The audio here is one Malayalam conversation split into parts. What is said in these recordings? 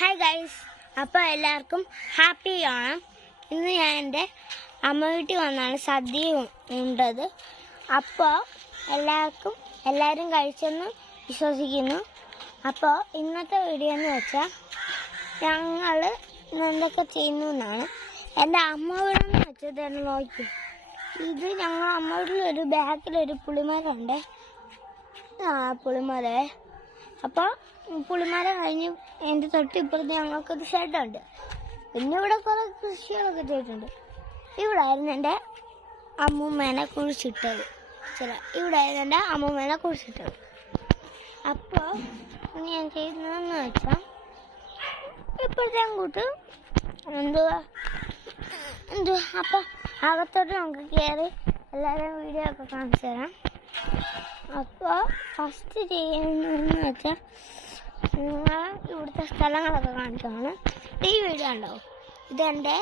ഹായ് ഗൈസ്, അപ്പോൾ എല്ലാവർക്കും ഹാപ്പി ഓണം. ഇന്ന് ഞാൻ എൻ്റെ അമ്മ വീട്ടിൽ വന്നാണ് സദ്യ ഉണ്ടത്. അപ്പോൾ എല്ലാവരും കഴിച്ചെന്ന് വിശ്വസിക്കുന്നു. അപ്പോൾ ഇന്നത്തെ വീഡിയോ എന്ന് വെച്ചാൽ ഞങ്ങൾ എന്തൊക്കെ ചെയ്യുന്നു എന്നാണ്. എൻ്റെ അമ്മ വീടെന്ന് വെച്ചത് എന്ന് നോക്കി. ഇത് ഞങ്ങൾ അമ്മ വീട്ടിലൊരു ബാക്കിലൊരു പുളിമരമുണ്ട്. പുളിമര. അപ്പോൾ പുളിമരം കഴിഞ്ഞ് എൻ്റെ തൊട്ടിപ്പുറത്ത് ഞങ്ങൾക്കൊരു ഷെഡുണ്ട്. പിന്നെ ഇവിടെ കുറേ കൃഷികളൊക്കെ ചെയ്തിട്ടുണ്ട്. ഇവിടെ ആയിരുന്നു എൻ്റെ അമ്മൂമ്മേനെ കുഴിച്ചിട്ടത്. അപ്പോൾ ഞാൻ ചെയ്യുന്നതെന്ന് വെച്ചാൽ ഇപ്പോഴത്തെ അങ്ങോട്ട് എന്തുവാ അപ്പം അകത്തോട്ട് നമുക്ക് കയറി എല്ലാവരും വീഡിയോ ഒക്കെ കാണിച്ചു തരാം. അപ്പോൾ ഫസ്റ്റ് ചെയ്യുന്നതെന്ന് വെച്ചാൽ നിങ്ങൾ ഇവിടുത്തെ സ്ഥലങ്ങളൊക്കെ കാണിച്ചാണ് ഈ വീഡിയോ ഉണ്ടാവും. ഇതെൻ്റെ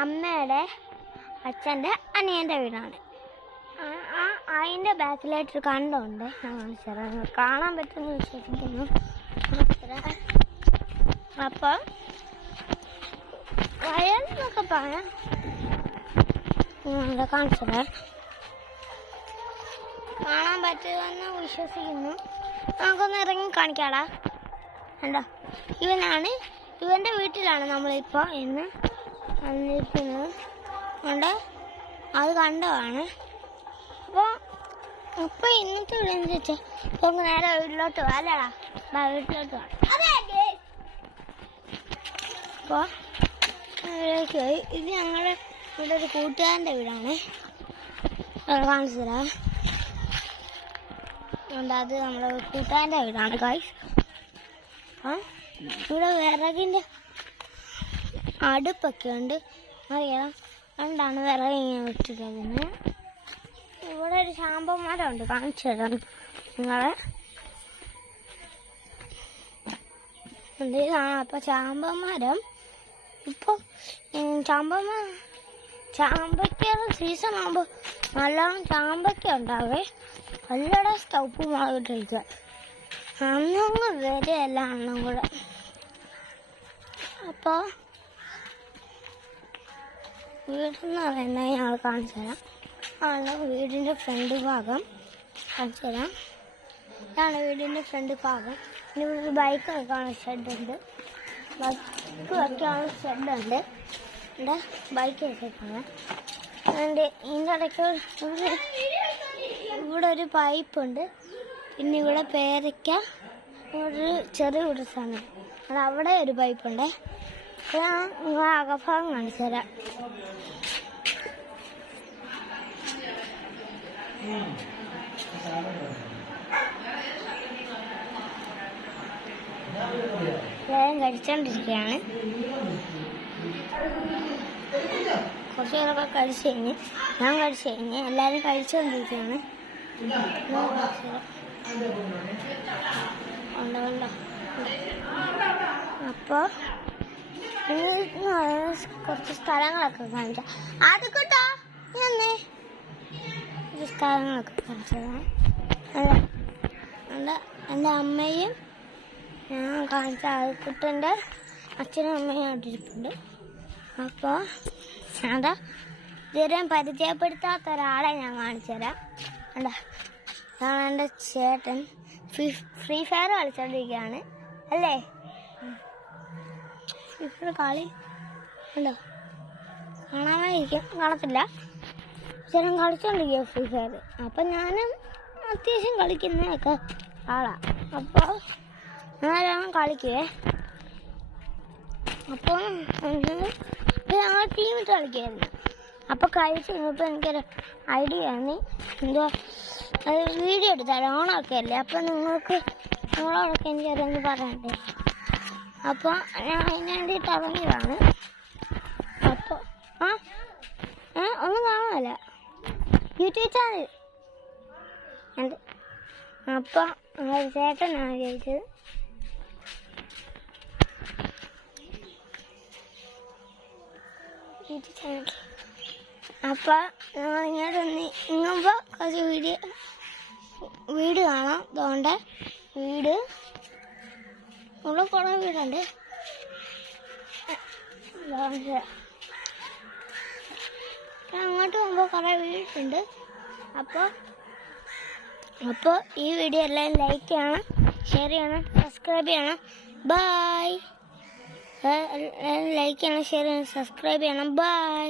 അമ്മയുടെ അച്ഛൻ്റെ അനിയൻ്റെ വീടാണ്. അതിൻ്റെ ബാക്കിലായിട്ടൊരു കണ്ടമുണ്ട്. ഞാൻ കാണിച്ചു തരാം. കാണാൻ പറ്റുമെന്ന് വിശ്വസിക്കുന്നു. അപ്പോൾ വയലെന്നൊക്കെ പറയാം. കാണിച്ചു തരാം. കാണാൻ പറ്റുമെന്ന് വിശ്വസിക്കുന്നു. നമുക്കൊന്ന് ഇറങ്ങി കാണിക്കാടാ. കണ്ടോ, ഇവൻ്റെ വീട്ടിലാണ് നമ്മളിപ്പോൾ ഇന്ന് വന്നിരിക്കുന്നത്. കൊണ്ട് അത് കണ്ടതാണ്. അപ്പോൾ ഇന്നത്തെ വീട് എന്ന് വെച്ചാൽ നമുക്ക് നേരെ വീട്ടിലോട്ട് പോകാം. അല്ലേടാ, വീട്ടിലോട്ട് പോകാം. അപ്പോൾ വീട്ടിലേക്ക് പോയി. ഇത് ഞങ്ങളുടെ ഇവിടെ ഒരു കൂട്ടുകാരൻ്റെ വീടാണ്. കാണിച്ചു തരാം. അത് നമ്മുടെ കൂട്ടുകാരൻ്റെ വീടാണ് ഗൈസ്. ഇവിടെ വിറകിൻ്റെ അടുപ്പൊക്കെ ഉണ്ട്. അറിയാം, അതുകൊണ്ടാണ് വിറക് ഇങ്ങനെ വിട്ടിരിക്കുന്നത്. ഇവിടെ ഒരു ചാമ്പന്മാരമുണ്ട്. കാണിച്ചു തരാം നിങ്ങളെ. എന്താണ് അപ്പം ചാമ്പന്മാരം. ഇപ്പോൾ ചാമ്പയ്ക്കയുടെ സീസൺ ആകുമ്പോൾ നല്ലോണം ചാമ്പയ്ക്ക ഉണ്ടാവേ. എല്ലായിടെ സ്റ്റൗപ്പ് മാറിയിട്ടിരിക്കുക. അന്നങ്ങ് വരെയല്ല അണ്ണം കൂടെ. അപ്പോൾ വീടെന്ന് പറയുന്നത് ഞങ്ങൾ കാണിച്ചു തരാം. ആണ് വീടിൻ്റെ ഫ്രണ്ട് ഭാഗം. കാണിച്ചു തരാം. ഇതാണ് വീടിൻ്റെ ഫ്രണ്ട് ഭാഗം. പിന്നെ ഇവിടെ ഒരു ബൈക്ക് വെക്കാനുള്ള ഷെഡുണ്ട്. ബൈക്ക് വെക്കാനുള്ള ഷെഡുണ്ട്. ഇവിടെ ബൈക്ക് വെച്ചേക്കാണ്. അതിൻ്റെ ഇതിൻ്റെ ഇടയ്ക്ക് ഇവിടെ ഒരു പൈപ്പുണ്ട്. പിന്നെ ഇവിടെ പേരയ്ക്ക, ഒരു ചെറിയ ഒരു സാധനം അത് അവിടെ ഒരു പൈപ്പുണ്ട്. ഞാൻ നിങ്ങൾ അകഭാഗം കാണിച്ചു തരാം. എല്ലാവരും കഴിച്ചോണ്ടിരിക്കുകയാണ്. കുറച്ച് പേരൊക്കെ കഴിച്ചു കഴിഞ്ഞ്, ഞാൻ കഴിച്ചു കഴിഞ്ഞ് എല്ലാവരും കഴിച്ചുകൊണ്ടിരിക്കുകയാണ്. അപ്പോൾ കുറച്ച് സ്ഥലങ്ങളൊക്കെ കാണിക്കാം. അത് കേട്ടോ, ഞാനേ സ്ഥലങ്ങളൊക്കെ കാണിച്ചതാണ്. എൻ്റെ അമ്മയും ഞാൻ കാണിച്ച ആൾക്കുട്ടൻ്റെ അച്ഛനും അമ്മയും ആയിട്ടിരിപ്പുണ്ട്. അപ്പോൾ അതാ ഇതുവരെ പരിചയപ്പെടുത്താത്ത ഒരാളെ ഞാൻ കാണിച്ചു തരാം. അതാ, അതാണ് എൻ്റെ ചേട്ടൻ. ഫ്രീ ഫയർ കളിച്ചോണ്ടിരിക്കുകയാണ് അല്ലേ? ഫ്രീ ഫയർ കളി ഉണ്ടോ? കാണാമായിരിക്കും, കാണത്തില്ല. ചേട്ടൻ കളിച്ചോണ്ടിരിക്കുക ഫ്രീ ഫയർ. അപ്പം ഞാനും അത്യാവശ്യം കളിക്കുന്നതൊക്കെ ആളാണ്. അപ്പോൾ ഞാനാണ് കളിക്കുവേ. അപ്പോൾ ഞങ്ങൾ ടീമിട്ട് കളിക്കുമായിരുന്നു. അപ്പോൾ കഴിച്ച് കഴിഞ്ഞപ്പോൾ എനിക്കൊരു ഐഡിയ ആണ്. എന്തോ അത് വീഡിയോ എടുത്താൽ ഓണമൊക്കെ അല്ലേ. അപ്പോൾ നിങ്ങളോടൊക്കെ എനിക്കറിയാമെന്ന് പറയണ്ടേ. അപ്പോൾ ഞാൻ അതിന് വേണ്ടിയിട്ട് ഇറങ്ങിയതാണ്. അപ്പോൾ ഒന്നും കാണാമല്ല, യൂട്യൂബ് ചാനൽ ഉണ്ട്. അപ്പോൾ ചേട്ടനാണ് ചോദിച്ചത്. YouTube channel. അപ്പോൾ ഇങ്ങോട്ട് ഇങ്ങുമ്പോൾ കുറച്ച് വീട് കാണാം. അതുകൊണ്ട് വീട് അവിടെ കുറേ വീടുണ്ട്. അങ്ങോട്ട് പോകുമ്പോൾ കുറേ വീടുണ്ട്. അപ്പോൾ ഈ വീഡിയോ എല്ലാവരും ലൈക്ക് ചെയ്യണം, ഷെയർ ചെയ്യണം, സബ്സ്ക്രൈബ് ചെയ്യണം. ബൈ. ലൈക്ക് ചെയ്യണം, ഷെയർ ചെയ്യണം, സബ്സ്ക്രൈബ് ചെയ്യണം. ബൈ.